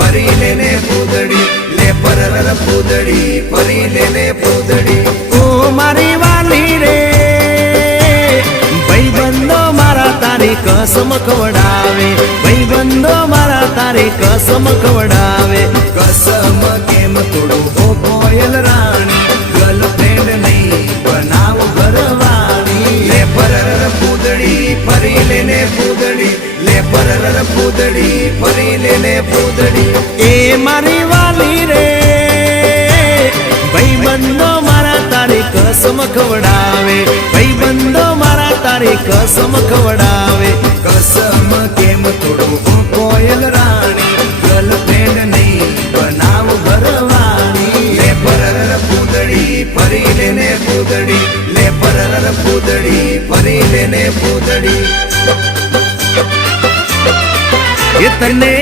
ફરી લેને પૂદડી લે પરર પૂદડી ફરી લેને પૂદડી ઓ મારી વાલી રે ભાઈબંધો મારા તારી કસમ ખવડાવે ભાઈબંધો મારા તારી કસમ ખવડાવે કસમ કેમ તોડું હો કોયલ રાણી લે લે પરર ભૂદડી ફરી લે લે ભૂદડી એ મારી વાલી રે ભાઈ બંધો મારા તારી કસમ ખવડાવે ભાઈ બંધો મારા તારી કસમ ખવડાવે કસમ કેમ તોડવું કોયલ રાણી ગર્લફ્રેન્ડ નહીં, બનાવ ભરવાની. લે પરર ભૂદડી ફરી લે ને ભૂદડી લે પરર ભૂદડી ફરી લે ને ભૂદડી எத்தனை